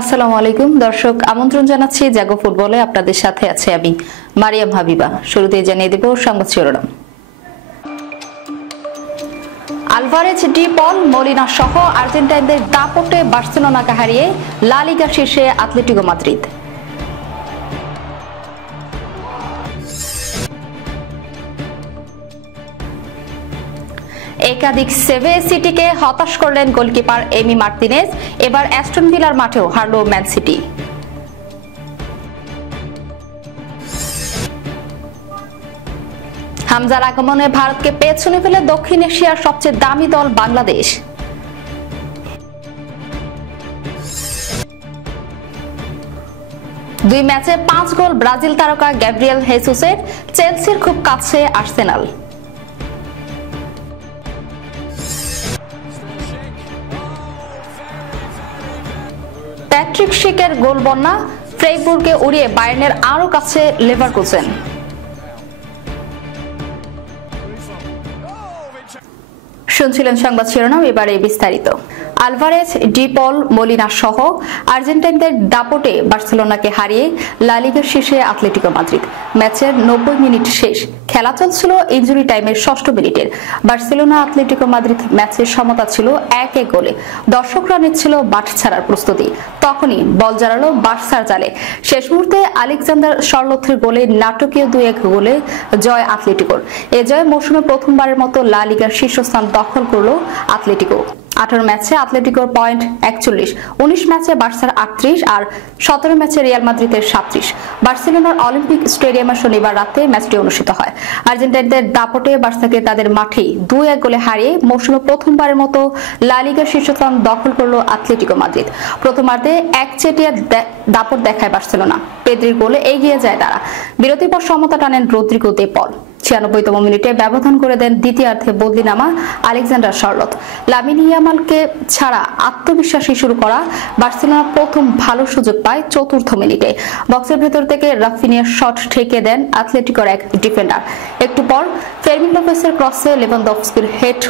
আসসালামু আলাইকুম দর্শক, আমন্ত্রণ জানাচ্ছি জাগো ফুটবলে। আপনাদের সাথে আছে আমি মারিয়াম হাবিবা। শুরুতেই জানিয়ে দেব সংবাদ শিরোনাম। আলভারেজ, ডি পল, মলিনা সহ আর্জেন্টাইনদের দাপটে বার্সেলোনাকে হারিয়ে লা লিগা শীর্ষে আতলেটিকো মাদ্রিদ। একাধিক সেভে সিটিকে হতাশ করলেন গোলকিপার এমি মার্তিনেজ। এবার অ্যাস্টন ভিলার মাঠেও হারল ম্যান সিটি। হামজার আগমনে ভারতকে পেছনে ফেলে দক্ষিণ এশিয়ার সবচেয়ে দামি দল বাংলাদেশ। দুই ম্যাচে 5 গোল ব্রাজিল তারকা গ্যাব্রিয়েল হেসুসের। চেলসির খুব কাছে আর্সেনাল। প্যাট্রিক শিকের গোল বন্যা, ফ্রেইবুর্গে উড়িয়ে বায়ার্নের আরো কাছে লেভারকুসেন। শুনছিলেন সংবাদ শিরোনাম, এবারে বিস্তারিত। আলভারেজ, ডি পল, মলিনা সহ আর্জেন্টাইনদের দাপটে বার্সেলোনাকে হারিয়ে লা লিগার শীর্ষে আতলেটিকো মাদ্রিদ। ম্যাচের 90 মিনিট শেষ। খেলা চলছিল ইনজুরি টাইমের 6ষ্ঠ মিনিটের। বার্সেলোনা আতলেটিকো মাদ্রিদ ম্যাচের সমতা ছিল 1-1 গোলে। দর্শকরা নিচ্ছিল মাঠ ছাড়ার প্রস্তুতি। তখনই বল জড়ালো বার্সার জালে। শেষ মুহূর্তে আলেকজান্ডার সরলথের গোলে নাটকীয় 2-1 গোলে জয় আতলেটিকোর। এ জয়ে মৌসুমে প্রথমবারের মতো লা লিগার শীর্ষস্থান দখল করল আতলেটিকো। 18 ম্যাচে আতলেটিকোর পয়েন্ট 41, 19 ম্যাচে বার্সার 38 আর 17 ম্যাচে রিয়াল মাদ্রিদের 37। বার্সেলোনার অলিম্পিক স্টেডিয়ামে শনিবার রাতে ম্যাচটি অনুষ্ঠিত হয়। আর্জেন্টাইনদের দাপটে বার্সাকে তাদের মাঠেই 2-1 গোলে হারিয়ে মৌসুমে প্রথমবারের মতো লা লিগার শীর্ষস্থান দখল করল আতলেটিকো মাদ্রিদ। প্রথমার্ধে একচেটিয়া দাপট দেখায় বার্সেলোনা। পেদ্রির গোলে এগিয়ে যায় তারা। বিরতির পর সমতা টানেন রদ্রিগো, দে পল। 96তম মিনিটে ব্যবধান করে দেন দ্বিতীয়ার্ধে বদলি নামা আলেকজান্ডার সরলথ। লামিন ইয়ামালকে ছাড়া আত্মবিশ্বাসী শুরু করা বার্সেলোনা প্রথম ভালো সুযোগ পায় 4র্থ মিনিটে। বক্সের ভেতর থেকে রাফিনিয়ার শট ঠেকে দেন আতলেটিকোর এক ডিফেন্ডার। একটু পর ফেরমিন লোপেসের ক্রসে লেভানডফস্কির হেড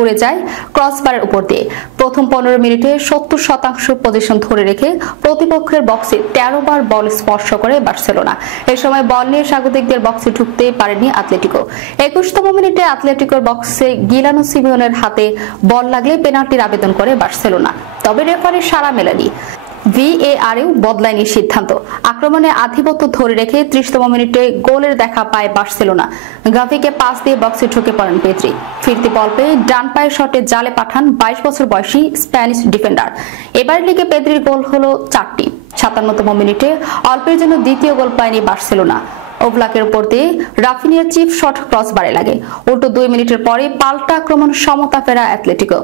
উড়ে যায় ক্রসবারের উপর দিয়ে। প্রথম 15 মিনিটে 70% পজিশন ধরে রেখে প্রতিপক্ষের বক্সে 13 বার বল স্পর্শ করে বার্সেলোনা। এই সময় বল নিয়ে স্বাগতিকদের বক্সে ঢুকতে পারেনি আতলেটিকো। 21তম মিনিটে আতলেটিকোর বক্সে গিলানো সিমিওনের হাতে বল লাগলে পেনাল্টির আবেদন করে বার্সেলোনা। তবে রেফারির সাড়া মেলেনি। ভিএআরেও বদলায়নি সিদ্ধান্ত। আক্রমণে আধিপত্য ধরে রেখে 30তম মিনিটে গোলের দেখা পায় বার্সেলোনা। গাভিকে পাস দিয়ে বক্সে ঢুকে পড়েন পেদ্রি। ফিরতি বল পেয়ে ডান পায়ের শটে জালে পাঠান 22 বছর বয়সী স্প্যানিশ ডিফেন্ডার। এবার লিগে পেদ্রির গোল হলো 4টি। 57তম মিনিটে অল্পের জন্য দ্বিতীয় গোল পায়নি বার্সেলোনা। ওব্লাকের উপর দিয়ে রাফিনিয়ার চিপ শট ক্রসবারে লাগে। উল্টো 2 মিনিটের পরে পাল্টা আক্রমণ সমতা ফেরা অ্যাটলেটিকো।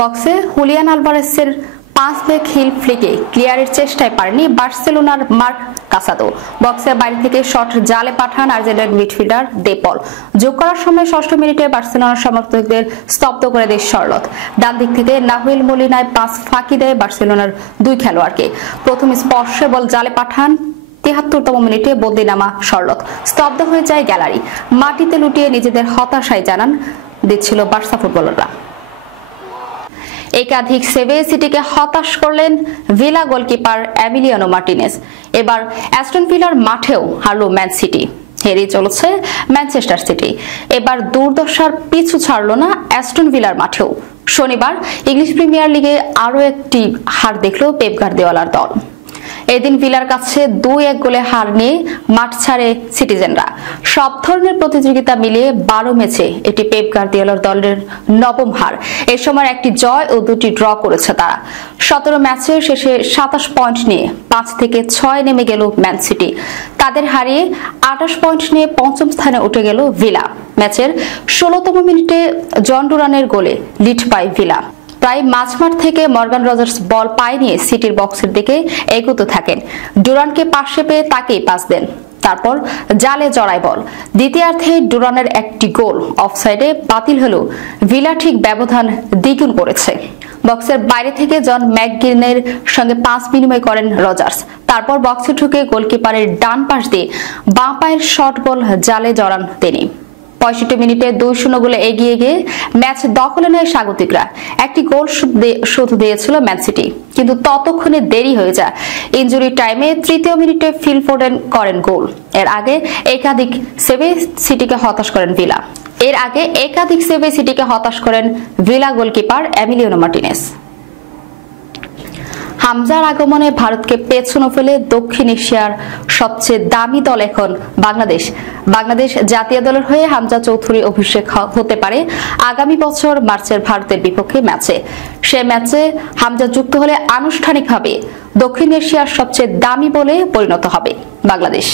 বক্সে হুলিয়ান আলভারেজের 5 ব্যাক হিল ফ্লিকে ক্লিয়ারের চেষ্টায় পারেনি বার্সেলোনার মার্ক কাসাদো। বক্সের বাইরে থেকে শট জালে পাঠান আর্জেন্টাইন মিডফিল্ডার দে পল। যোগ করার সময় 6ষ্ঠ মিনিটে বার্সেলোনার সমর্থকদের স্তব্ধ করে দেয় সরলথ। ডান দিক থেকে নাহুয়েল মলিনায় পাস ফাঁকি দেয় বার্সেলোনার 2 খেলোয়াড়কে। প্রথম স্পর্শে বল জালে পাঠান 73তম মিনিটে বদলি নামা সরলথ। স্তব্ধ হয়ে যায় গ্যালারি। মাটিতে লুটিয়ে নিজেদের হতাশায় জানান দিচ্ছিল বার্সা ফুটবলাররা। একাধিক সেভে সিটিকে হতাশ করলেন ভিলা গোলকিপার এমিলিয়ানো মার্টিনেজ। এবার অ্যাস্টন ভিলার মাঠেও হারল ম্যান সিটি। হেরেই চলেছে ম্যানচেস্টার সিটি। এবার দুর্দশার পিছু ছাড়ল না অ্যাস্টন ভিলার মাঠেও। শনিবার ইংলিশ প্রিমিয়ার লিগে আরও একটি হার দেখল পেপ গার্দিওলার দল। এদিন ভিলার কাছে 2-1 গোলে হার নিয়ে মাঠ ছাড়ে সিটিজেনরা। সব ধরনের প্রতিযোগিতা মিলিয়ে 12 ম্যাচে এটি পেপ গার্দিওলার দলের 9ম হার। এ সময় একটি জয় ও 2টি ড্র করেছে তারা। 17 ম্যাচের শেষে 27 পয়েন্ট নিয়ে 5 থেকে 6 নেমে গেল ম্যান সিটি। তাদের হারিয়ে 28 পয়েন্ট নিয়ে 5ম স্থানে উঠে গেল ভিলা। ম্যাচের 16তম মিনিটে জন ডুরানের গোলে লিড পায় ভিলা। প্রায় মাঝমাঠ থেকে মর্গান রজার্স বল পায় নিয়ে সিটির বক্সের দিকে এগোতে থাকেন। ডুরানকে পাশে পেয়ে তাকেই পাস দেন। তারপর জালে জড়ায় বল। দ্বিতীয়ার্ধে ডুরানের একটি গোল অফসাইডে বাতিল হলেও ভিলা ঠিক ব্যবধান দ্বিগুণ করেছে। বক্সের বাইরে থেকে জন ম্যাকগিনের সঙ্গে পাস বিনিময় করেন রজার্স। তারপর বক্সে ঢুকে গোলকিপারের ডান পাশ দিয়ে বাঁ পায়ের শট বল জালে জড়ান তিনি। 65 মিনিটে 2-0 গোলে এগিয়ে গিয়ে ম্যাচ দখলে নেয় স্বাগতিকরা। একটি গোল শুধু দিয়েছিল ম্যান সিটি, কিন্তু ততক্ষণে দেরি হয়ে যায়। ইনজুরি টাইমে 3য় মিনিটে ফিল ফোডেন করেন গোল। এর আগে একাধিক সেভে সিটিকে হতাশ করেন ভিলা গোলকিপার এমিলিয়ানো মার্টিনেজ। হামজার আগমনে ভারতকে পেছনে ফেলে দক্ষিণ এশিয়ার সবচেয়ে দামি দল এখন বাংলাদেশ জাতীয় দলের হয়ে হামজা চৌধুরী অভিষেক হতে পারে আগামী বছর মার্চের ভারতের বিপক্ষে ম্যাচে। সে ম্যাচে হামজা যুক্ত হলে আনুষ্ঠানিকভাবে দক্ষিণ এশিয়ার সবচেয়ে দামি বলে পরিণত হবে বাংলাদেশ।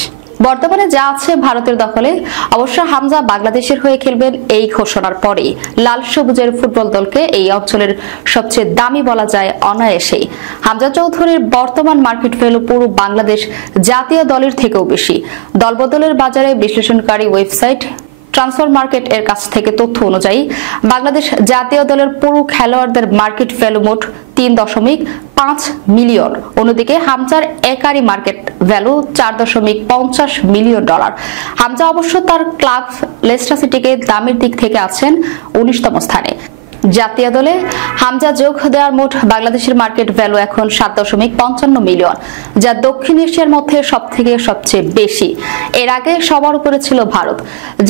বর্তমানে যা আছে ভারতের দখলে। অবশ্য হামজা বাংলাদেশের হয়ে খেলবেন এই ঘোষণার পরেই লাল সবুজের ফুটবল দলকে এই অঞ্চলের সবচেয়ে দামি বলা যায় অনায়াসেই। হামজা চৌধুরীর বর্তমান মার্কেট ভ্যালু পুরো বাংলাদেশ জাতীয় দলের থেকেও বেশি। দলবদলের বাজারে বিশ্লেষণকারী ওয়েবসাইট ট্রান্সফার মার্কেট এর কাছ থেকে তথ্য অনুযায়ী বাংলাদেশ জাতীয় দলের পুরো খেলোয়াড়দের মার্কেট ভ্যালু মোট 3.5 মিলিয়ন। অন্যদিকে হামজার একারি মার্কেট ভ্যালু $4.50 মিলিয়ন। হামজা অবশ্য তার ক্লাব লেস্টার সিটিকে দামের দিক থেকে আছেন 19তম স্থানে। জাতীয় দলে হামজা যোগ দেওয়ার মোট বাংলাদেশের মার্কেট ভ্যালু এখন 7.55 মিলিয়ন, যা দক্ষিণ এশিয়ার মধ্যে সবচেয়ে বেশি। এর আগে সবার উপরে ছিল ভারত,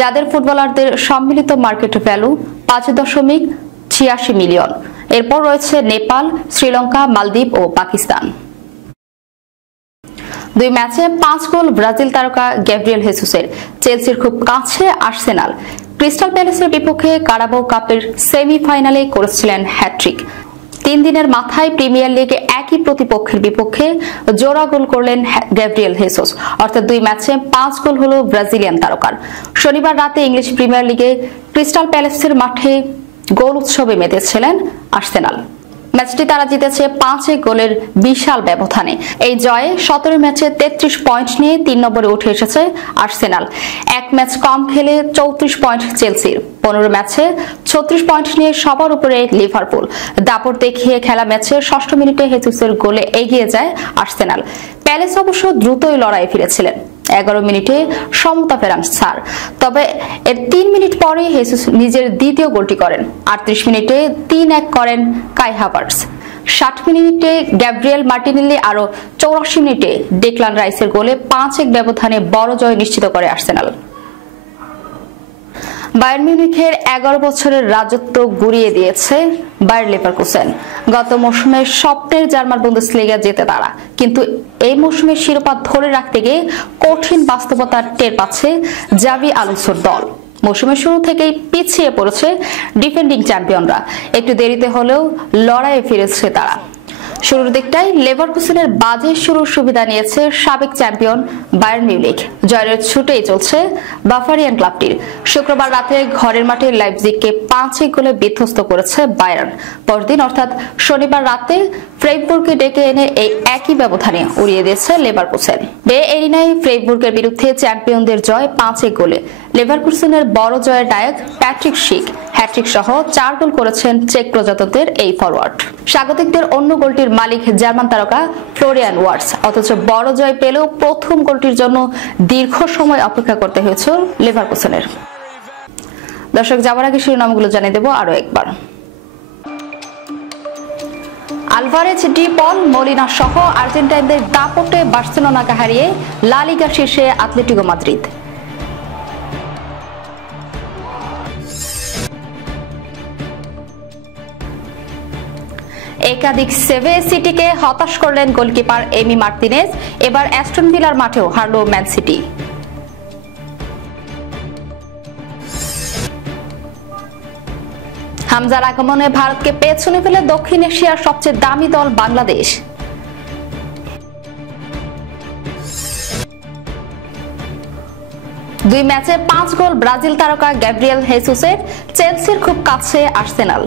যাদের ফুটবলারদের সম্মিলিত মার্কেট ভ্যালু 5.86 মিলিয়ন। এরপর রয়েছে নেপাল, শ্রীলঙ্কা, মালদ্বীপ ও পাকিস্তান। 2 ম্যাচে 5 গোল ব্রাজিল তারকা গ্যাব্রিয়েল হেসুসের। চেলসির খুব কাছে আর্সেনাল। ক্রিস্টাল প্যালেসের বিপক্ষে কারাবাও কাপের সেমিফাইনালে করেছিলেন হ্যাট্রিক। 3 দিনের মাথায় প্রিমিয়ার লিগে একই প্রতিপক্ষের বিপক্ষে জোড়া গোল করলেন গ্যাব্রিয়েল হেসুস। অর্থাৎ 2 ম্যাচে 5 গোল হলো ব্রাজিলিয়ান তারকার। শনিবার রাতে ইংলিশ প্রিমিয়ার লিগে ক্রিস্টাল প্যালেসের মাঠে গোল উৎসবে মেতেছিলেন আর্সেনাল। ম্যাচটি তারা জিতেছে 5 গোলের বিশাল ব্যবধানে। এই জয়ে 17 ম্যাচে 33 পয়েন্ট নিয়ে 3 নম্বরে উঠে এসেছে আর্সেনাল। 1 ম্যাচ কম খেলে 34 পয়েন্ট চেলসির। 15 ম্যাচে 36 পয়েন্ট নিয়ে সবার উপরে লিভারপুল। দাপট দেখিয়ে খেলা ম্যাচে 6ষ্ঠ মিনিটে হেসুসের গোলে এগিয়ে যায় আর্সেনাল। প্যালেস অবশ্য দ্রুতই লড়াই ফিরেছিলেন। 11 মিনিটে সমতা ফেরান সার, তবে এর 3 মিনিট পরে হেসুস নিজের দ্বিতীয় গোলটি করেন। 38 মিনিটে 3-1 করেন কাই হাভার্টস। 60 মিনিটে গ্যাব্রিয়েল মার্টিনেলি আরো 84 মিনিটে ডেক্লান রাইসের গোলে 5-1 ব্যবধানে বড় জয় নিশ্চিত করে আর্সেনাল। বায়ার্ন মিউনিখের 11 বছরের রাজত্ব গুড়িয়ে দিয়েছে বায়ার লেভারকুসেন। গত মৌসুমে স্বপ্নের জার্মান বুন্দেসলিগা জেতে তারা, কিন্তু এই মৌসুমে শিরোপা ধরে রাখতে গিয়ে কঠিন বাস্তবতা টের পাচ্ছে জাভি আলোনসোর দল। মৌসুমের শুরু থেকেই পিছিয়ে পড়েছে ডিফেন্ডিং চ্যাম্পিয়নরা। একটু দেরিতে হলেও লড়াইয়ে ফিরেছে তারা। শুরুর দিকটাই লেভারকুসেনের বাজে শুরুর সুবিধা নিয়েছে সাবেক চ্যাম্পিয়ন বায়ার্ন মিউনিখ। জয়ের ছুটেই চলছে বাভারিয়ান ক্লাবটির। শুক্রবার রাতে ঘরের মাঠে লাইপজিগকে 5 গোলে বিধ্বস্ত করেছে বায়ার্ন। পরদিন অর্থাৎ শনিবার রাতে ফ্রাইবুর্গকে ডেকে এনে এই একই ব্যবধানে উড়িয়ে দিয়েছে লেভারকুসেন। বে এরিনায় ফ্রাইবুর্গের বিরুদ্ধে চ্যাম্পিয়নদের জয় 5 গোলে। লেভারকুসেনের বড় জয়ের নায়ক প্যাট্রিক শিক হ্যাট্রিক সহ 4 গোল করেছেন চেক প্রজাতন্ত্রের এই ফরওয়ার্ড। স্বাগতিকদের অন্য গোলটির মালিক জার্মান তারকা ফ্লোরিয়ান ওয়ার্টস। অথচ বড় জয় পেলেও প্রথম গোলটির জন্য দীর্ঘ সময় অপেক্ষা করতে হয়েছে লেভারকুসেনের। দর্শক, যাওয়ার আগে শিরোনামগুলো জানিয়ে দেব আরো একবার। আলভারেজ, ডি পল, মলিনা সহ আর্জেন্টাইনদের দাপটে বার্সেলোনাকে হারিয়ে লা লিগা শীর্ষে আতলেটিকো মাদ্রিদ। একাধিক সেভে সিটিকে হতাশ করলেন গোলকিপার এমি মার্টিনেজ। এবার অ্যাস্টন ভিলার মাঠেও হারল ম্যান সিটি। হামজার আগমনে ভারতকে পেছনে ফেলে দক্ষিণ এশিয়ার সবচেয়ে দামি দল বাংলাদেশ। দুই ম্যাচে 5 গোল ব্রাজিল তারকা গ্যাব্রিয়েল হেসুসের। চেলসির খুব কাছে আর্সেনাল।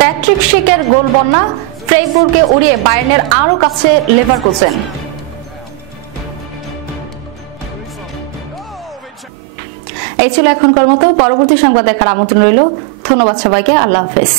প্যাট্রিক শিকের গোল বন্যা, ফ্রাইবুর্গকে উড়িয়ে বায়ার্নের আরো কাছে লেভারকুসেন। এই ছিল এখনকার মতো। পরবর্তী সংবাদ দেখার আমন্ত্রণ রইল। ধন্যবাদ সবাইকে। আল্লাহ হাফেজ।